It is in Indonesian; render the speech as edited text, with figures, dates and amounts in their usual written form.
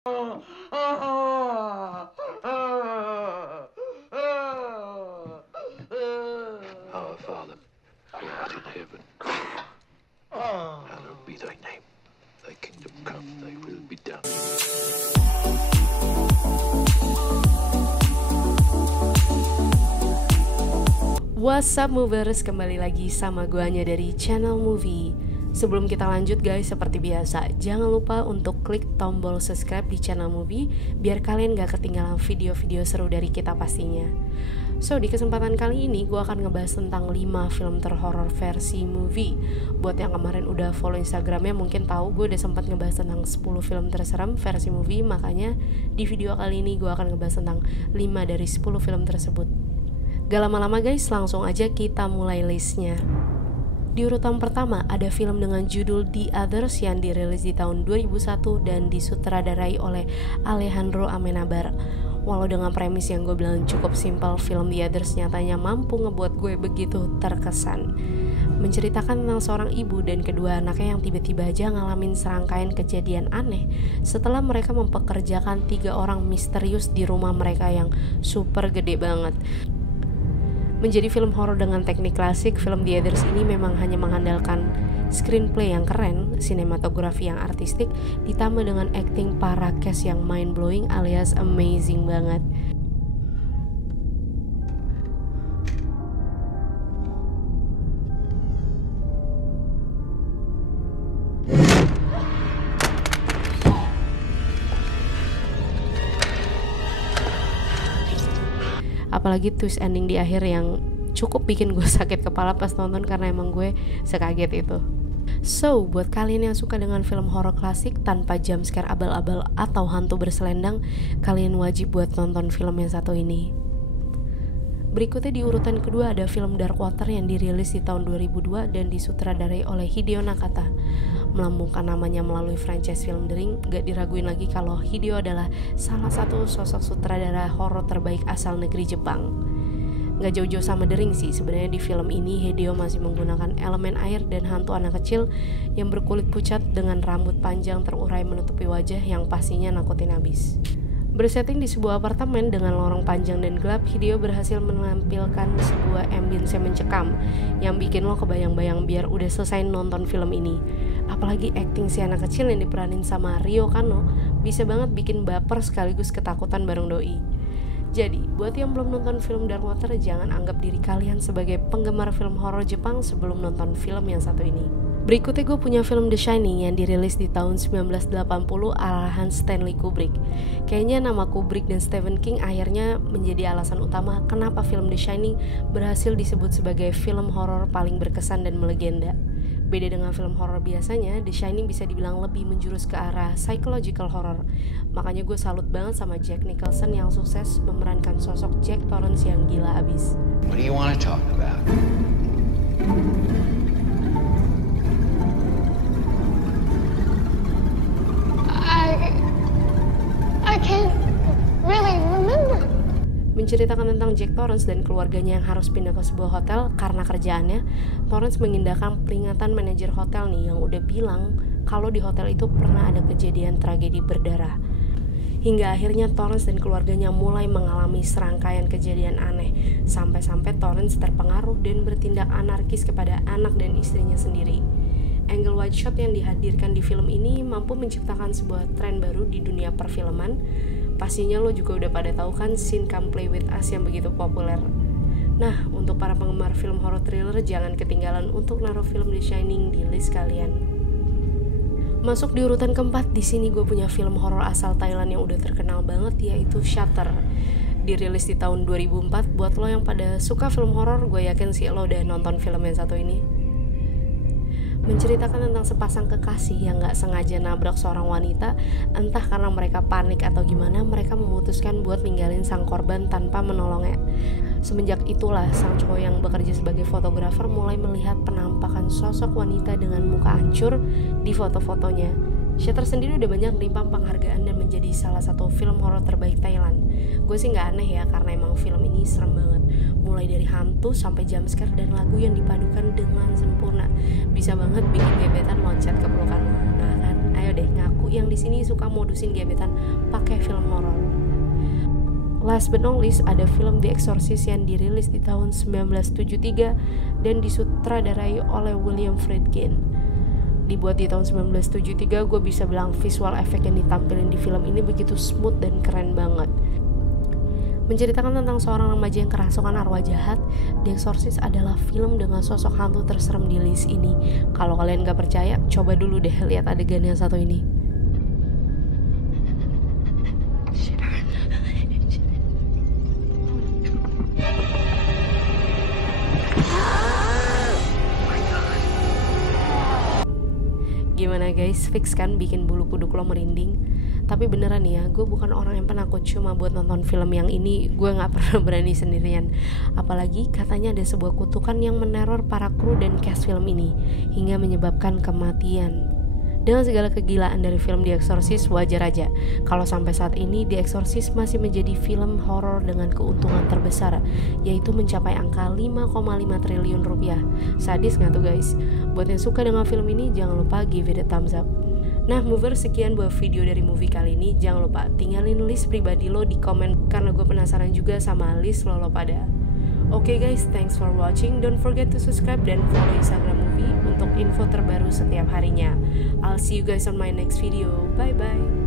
Our Father, who art in heaven, hallowed be thy name. Thy kingdom come, thy will be done. What's up movers, kembali lagi sama gue Anya dari channel Movie. Sebelum kita lanjut guys, seperti biasa, jangan lupa untuk klik tombol subscribe di channel Movie biar kalian gak ketinggalan video-video seru dari kita pastinya. So, di kesempatan kali ini gue akan ngebahas tentang 5 film terhoror versi Movie. Buat yang kemarin udah follow Instagramnya mungkin tahu gue udah sempat ngebahas tentang 10 film terseram versi Movie. Makanya di video kali ini gue akan ngebahas tentang 5 dari 10 film tersebut. Gak lama-lama guys, langsung aja kita mulai listnya. Di urutan pertama ada film dengan judul The Others yang dirilis di tahun 2001 dan disutradarai oleh Alejandro Amenabar. Walau dengan premis yang gue bilang cukup simpel, film The Others nyatanya mampu ngebuat gue begitu terkesan. Menceritakan tentang seorang ibu dan kedua anaknya yang tiba-tiba aja ngalamin serangkaian kejadian aneh setelah mereka mempekerjakan 3 orang misterius di rumah mereka yang super gede banget. Menjadi film horor dengan teknik klasik, film The Others ini memang hanya mengandalkan screenplay yang keren, sinematografi yang artistik, ditambah dengan acting para cast yang mind-blowing alias amazing banget. Apalagi twist ending di akhir yang cukup bikin gue sakit kepala pas nonton karena emang gue sekaget itu. So, buat kalian yang suka dengan film horor klasik tanpa jumpscare abal-abal atau hantu berselendang, kalian wajib buat nonton film yang satu ini. Berikutnya di urutan kedua ada film Dark Water yang dirilis di tahun 2002 dan disutradarai oleh Hideo Nakata. Melambungkan namanya melalui franchise film The Ring, gak diraguin lagi kalau Hideo adalah salah satu sosok sutradara horor terbaik asal negeri Jepang. Gak jauh-jauh sama The Ring sih, sebenarnya di film ini Hideo masih menggunakan elemen air dan hantu anak kecil yang berkulit pucat dengan rambut panjang terurai menutupi wajah yang pastinya nakutin abis. Bersetting di sebuah apartemen dengan lorong panjang dan gelap, Hideo berhasil menampilkan sebuah ambience yang mencekam yang bikin lo kebayang-bayang biar udah selesai nonton film ini. Apalagi acting si anak kecil yang diperanin sama Ryo Kano bisa banget bikin baper sekaligus ketakutan bareng doi. Jadi, buat yang belum nonton film Dark Water, jangan anggap diri kalian sebagai penggemar film horor Jepang sebelum nonton film yang satu ini. Berikutnya gue punya film The Shining yang dirilis di tahun 1980 arahan Stanley Kubrick. Kayaknya nama Kubrick dan Stephen King akhirnya menjadi alasan utama kenapa film The Shining berhasil disebut sebagai film horor paling berkesan dan melegenda. Beda dengan film horor biasanya, The Shining bisa dibilang lebih menjurus ke arah psychological horror. Makanya gue salut banget sama Jack Nicholson yang sukses memerankan sosok Jack Torrance yang gila abis. What do you want to talk about? I can't really remember. Menceritakan tentang Jack Torrance dan keluarganya yang harus pindah ke sebuah hotel karena kerjaannya. Torrance mengindahkan peringatan manajer hotel nih yang udah bilang kalau di hotel itu pernah ada kejadian tragedi berdarah. Hingga akhirnya Torrance dan keluarganya mulai mengalami serangkaian kejadian aneh, sampai-sampai Torrance terpengaruh dan bertindak anarkis kepada anak dan istrinya sendiri. Angle wide shot yang dihadirkan di film ini mampu menciptakan sebuah tren baru di dunia perfilman. Pastinya lo juga udah pada tahu kan scene Come Play With Us yang begitu populer. Nah, untuk para penggemar film horror thriller jangan ketinggalan untuk naruh film The Shining di list kalian. Masuk di urutan keempat, di sini gue punya film horor asal Thailand yang udah terkenal banget yaitu Shutter. Dirilis di tahun 2004. Buat lo yang pada suka film horor, gue yakin sih lo udah nonton film yang satu ini. Menceritakan tentang sepasang kekasih yang gak sengaja nabrak seorang wanita, entah karena mereka panik atau gimana, mereka memutuskan buat ninggalin sang korban tanpa menolongnya. Semenjak itulah sang cowok yang bekerja sebagai fotografer mulai melihat penampakan sosok wanita dengan muka hancur di foto-fotonya. Shutter sendiri udah banyak menerima penghargaan dan menjadi salah satu film horor terbaik Thailand. Gue sih gak aneh ya karena emang film ini serem banget. Mulai dari hantu sampai jumpscare dan lagu yang dipadukan dengan sempurna. Bisa banget bikin gebetan loncat ke pelukan. Nah kan, Ayo deh ngaku yang di sini suka modusin gebetan pakai film horor. Last but not least, ada film The Exorcist yang dirilis di tahun 1973 dan disutradarai oleh William Friedkin. Dibuat di tahun 1973, gue bisa bilang visual effect yang ditampilin di film ini begitu smooth dan keren banget. Menceritakan tentang seorang remaja yang kerasukan arwah jahat, The Exorcist adalah film dengan sosok hantu terserem di list ini. Kalau kalian gak percaya, coba dulu deh lihat adegan yang satu ini. Gimana guys, fix kan bikin bulu kuduk lo merinding? Tapi beneran ya, gue bukan orang yang penakut. Cuma buat nonton film yang ini, gue gak pernah berani sendirian. Apalagi katanya ada sebuah kutukan yang meneror para kru dan cast film ini hingga menyebabkan kematian. Dengan segala kegilaan dari film The Exorcist, wajar aja kalau sampai saat ini The Exorcist masih menjadi film horor dengan keuntungan terbesar, yaitu mencapai angka 5,5 triliun rupiah. Sadis gak tuh guys? Buat yang suka dengan film ini, jangan lupa give it a thumbs up. Nah movers, sekian buat video dari movie kali ini. Jangan lupa tinggalin list pribadi lo di komen, karena gue penasaran juga sama list lo pada. Oke guys, thanks for watching. Don't forget to subscribe dan follow Instagram Movie untuk info terbaru setiap harinya. I'll see you guys on my next video. Bye bye.